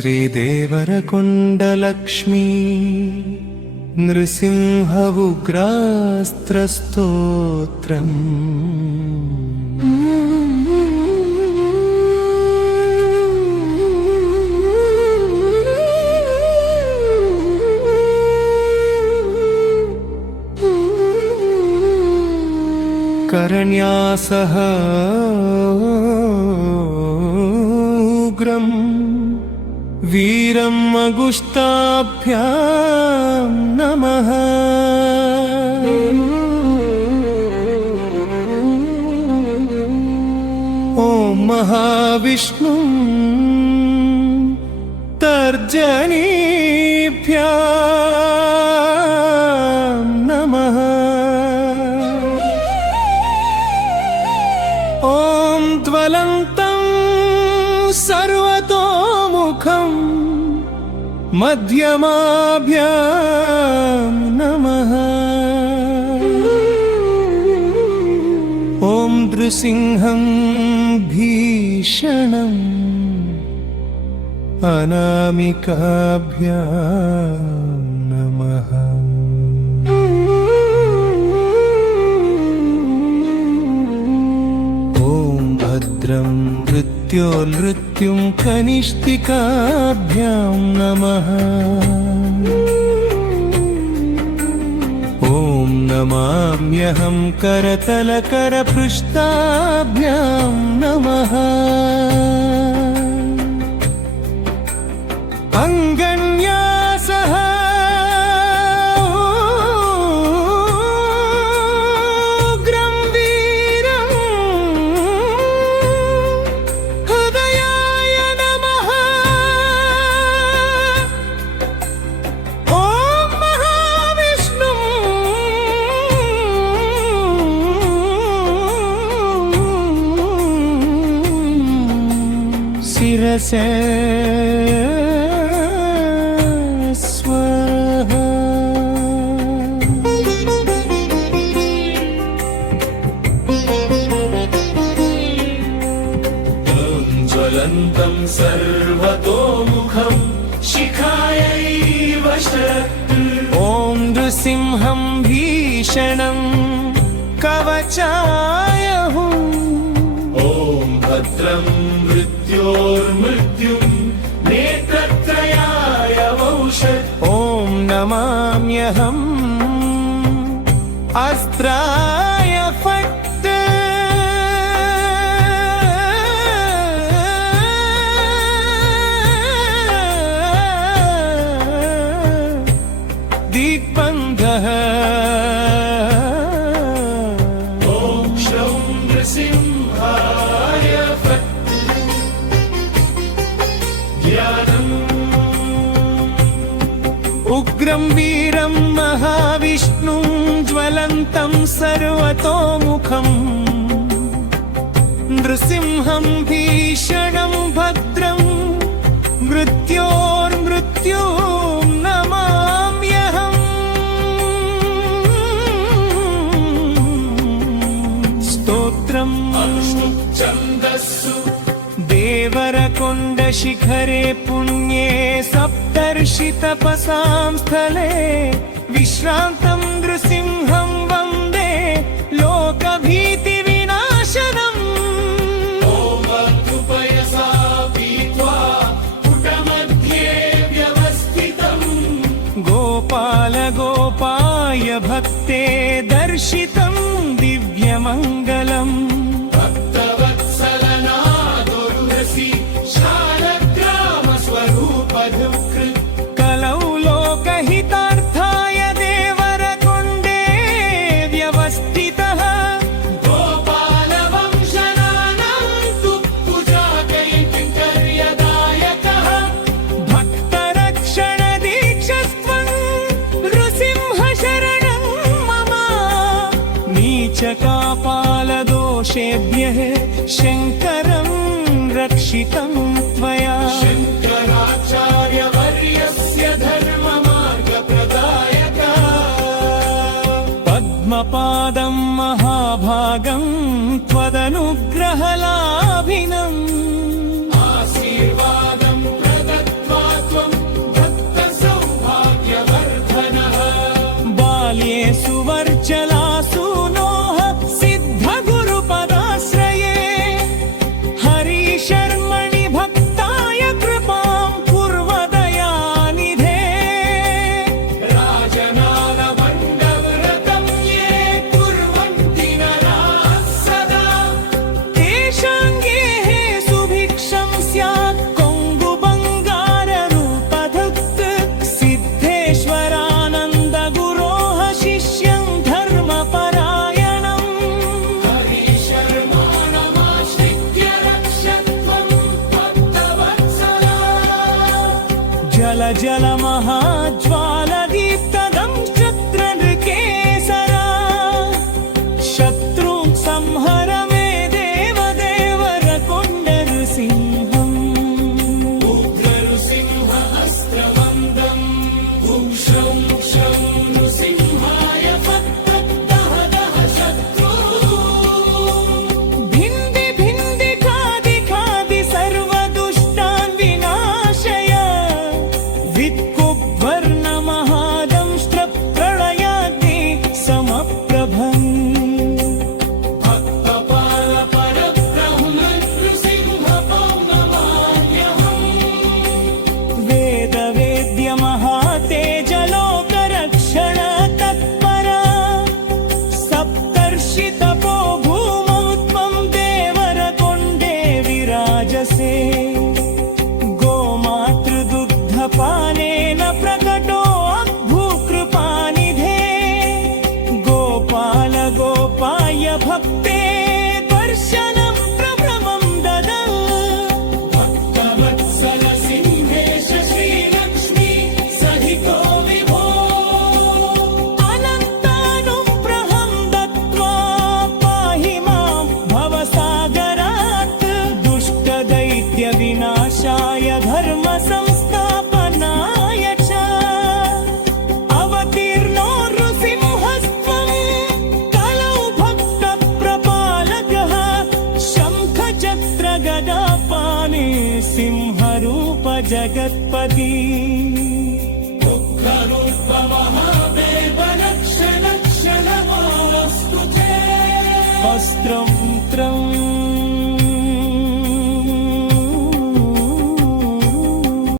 శ్రీదేవరకొండలక్ష్మీ నృసింహ ఉగ్రాస్త్రస్తోత్రం కరణ్యాసః ఉగ్రం వీరం అగుష్టాభ్యాం నమః ఓం మహావిష్ణు తర్జనీభ్యాం నమః ఓం జ్వలంతం సర్వతోముఖం మధ్యమాభ్యాం నమః ఓం నృసింహం భీషణం అనామికాభ్యాం నమః ఓం భద్రం మృత్యోర్మృత్యుం కనిష్ఠికాభ్యాం నమః ఓం నమామ్యహం కరతలకరపృష్ఠాభ్యాం నమః అంగన్యాసః ఉగ్రం వీరం హృదయాయ నమః ఓం మహావిష్ణు శిరసే జ్వలంతం సర్వతోముఖం శిఖాయైవ శరత్ ఓం నృసింహం భీషణం కవచాయహుం ఓం భద్రం మృత్యోర్మృత్యుం నేత్రత్రయాయ వౌషధ్ ఓం నమామ్యహం అస్త్రాయ ఫట్ దిగ్బంధః ఓం శ్రౌం నృసింహాయ ఫట్ ధ్యానం ఉగ్రం వీరం మహావిష్ణుం జ్వలంతం సర్వతోముఖం నృసింహం భీషణం భద్రం మృత్యోర్మృత్యుం నమామ్యహం స్తోత్రం అనుష్ఠుప్ ఛందస్సు దేవరకొండ శిఖరే పుణ్యే సప్తర్షి తపసాం స్థలే విశ్రాంతం నృసింహం వందే లోకభీతి వినాశనం ఓమద్రుపయసా పీత్వా పుటమధ్యే వ్యవస్థితం గోపాల గోపాయ భక్తే దర్శితం దివ్యమంగళం భక్తవత్సలనాదుర్హసి శాలగ్రామస్వరూపధృకృత్ కలౌ లోకహితార్థాయ దేవరకొండే వ్యవస్థితః గోపాలవంశనానాం తుప్పుజాకైర్కర్యదాయకః భక్తరక్షణ దీక్షస్త్వం నృసింహ శరణం మమ నీచకాపాలదోషేభ్యः శంకరం రక్షితం త్వయా శంకరాచార్యవర్యస్య ధర్మమార్గప్రదాయకः పద్మపాదం మహాభాగం త్వదనుగ్రహలాభినం ఆశీర్వాదం ప్రదత్వా जल जल महाज्वालदीप्तदं चक्रनृकेसरा शत्रु संहर मे देवदेवर कोण्डनृसिंहम् उग्रनृसिंह अस्त्रवन्दम् हुं शं शं नृसिंहाय फट्टद्दह दह शत्रु भिन्दि भिन्दि खादि खादि सर्वदुष्टान् विनाशय वित्कुब्वर्णमहादंष्ट्रप्रलयाग्नि समप्रभम् भक्तपाल परब्रह्म नृसिंह पौर्णमान्यहम् वेदवेद्य महातेजलोकरक्षण तत्परा सप्तर्षितपो भूमौ त्वं देवरकोण्डे विराजसे गोमातृदुग्धपानेन प्रकटो अभूकृपानिधे गोपाल गोपाय भक्ते दर्शनं प्रभ्रमं ददौ भक्तवत्सल सिंहेश श्रीलक्ष्मी सहितो विभो अनन्तानुप्रहं दत्त्वा पाहि मां भवसागरात् दुष्टदैत्यविनाशाय धर्मसंस्थापनाय च अवतीर्णो नृसिंहस्त्वं कलौ भक्तप्रपालकः शङ्खचक्रगदापाणि सिंहरूप जगत्पति उग्ररूप महादेव रक्ष रक्ष नमोऽस्तु ते वस्त्रं